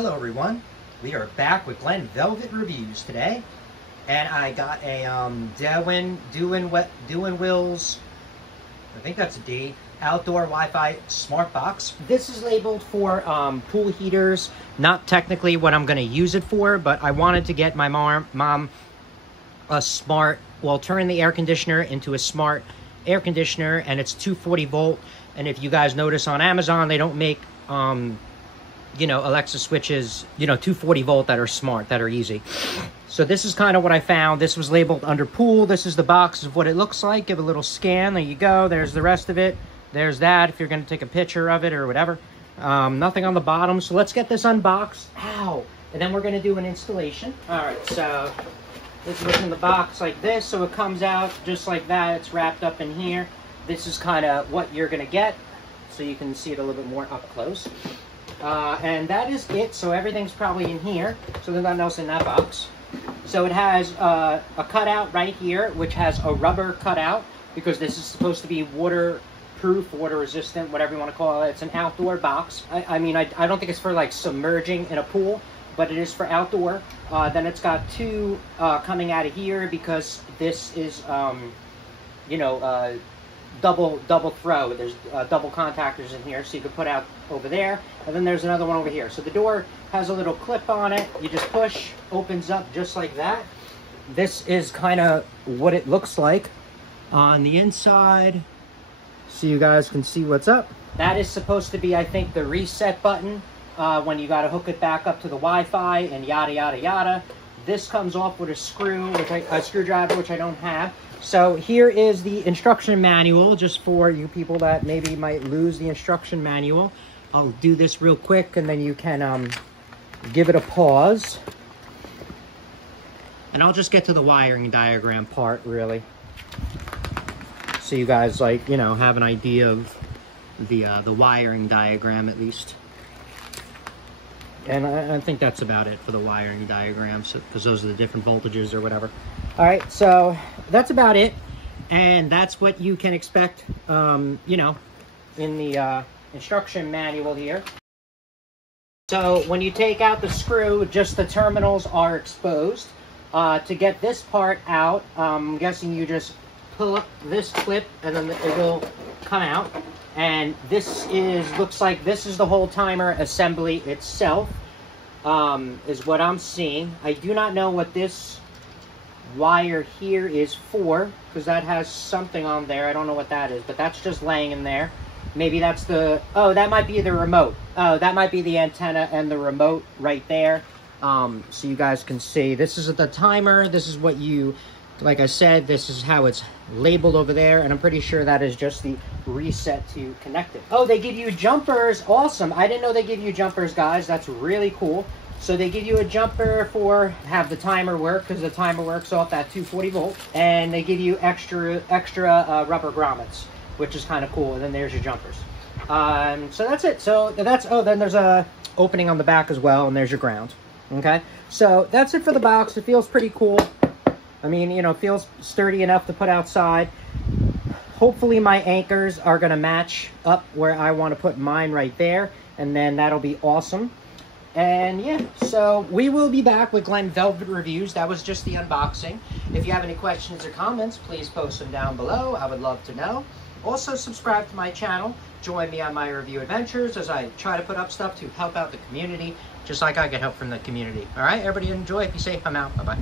Hello everyone, we are back with Glenn Velvet Reviews today, and I got a DEWENWILS, I think that's a D, outdoor Wi-Fi smart box. This is labeled for pool heaters, not technically what I'm going to use it for, but I wanted to get my mom a smart, well, turn the air conditioner into a smart air conditioner, and it's 240 volt, and if you guys notice on Amazon, they don't make you know, Alexa switches, you know, 240 volt that are smart, that are easy. So this is kind of what I found. This was labeled under pool. This is the box of what it looks like. Give a little scan. There you go. There's the rest of it. There's that if you're going to take a picture of it or whatever. Nothing on the bottom. So let's get this unboxed. Ow! And then we're going to do an installation. All right, so this is in the box like this. So it comes out just like that. It's wrapped up in here. This is kind of what you're going to get. So you can see it a little bit more up close. And that is it. So everything's probably in here. So there's nothing else in that box. So it has a cutout right here, which has a rubber cutout, because this is supposed to be waterproof, water resistant, whatever you want to call it. It's an outdoor box. I mean, I don't think it's for like submerging in a pool, but it is for outdoor. Then it's got two coming out of here, because this is, you know, double throw. There's double contactors in here, so you can put out over there, and then there's another one over here. So the door has a little clip on it. You just push, opens up just like that. This is kind of what it looks like on the inside, so you guys can see what's up. That is supposed to be, I think, the reset button when you got to hook it back up to the Wi-Fi and yada yada yada. This comes off with a screwdriver, which I don't have. So here is the instruction manual, just for you people that maybe might lose the instruction manual. I'll do this real quick, and then you can give it a pause. And I'll just get to the wiring diagram part, really, so you guys, like, you know, have an idea of the wiring diagram at least. And I think that's about it for the wiring diagram, so, because those are the different voltages or whatever. All right, so that's about it, and that's what you can expect, you know, in the instruction manual here. So when you take out the screw, just the terminals are exposed. To get this part out, I'm guessing you just pull up this clip, and then it will come out. And this looks like this is the whole timer assembly itself, is what I'm seeing. I do not know what this wire here is for, because that has something on there. I don't know what that is, but that's just laying in there. Maybe that's the, oh, that might be the remote. Oh, that might be the antenna and the remote right there. So you guys can see, this is the timer. This is what you, like I said, this is how it's labeled over there, and I'm pretty sure that is just the reset to connect it. Oh, they give you jumpers. Awesome. I didn't know they give you jumpers, guys. That's really cool. So they give you a jumper for have the timer work, because the timer works off that 240 volt, and they give you extra rubber grommets, which is kind of cool. And then there's your jumpers. So that's it. So that's, oh, then there's a opening on the back as well, and there's your ground. Okay, so that's it for the box. It feels pretty cool. I mean, you know, it feels sturdy enough to put outside. Hopefully my anchors are going to match up where I want to put mine right there, and then that'll be awesome. And yeah, so we will be back with Glenn Velvet Reviews. That was just the unboxing. If you have any questions or comments, please post them down below. I would love to know. Also, subscribe to my channel. Join me on my review adventures as I try to put up stuff to help out the community, just like I get help from the community. All right, everybody enjoy. Be safe. I'm out. Bye-bye.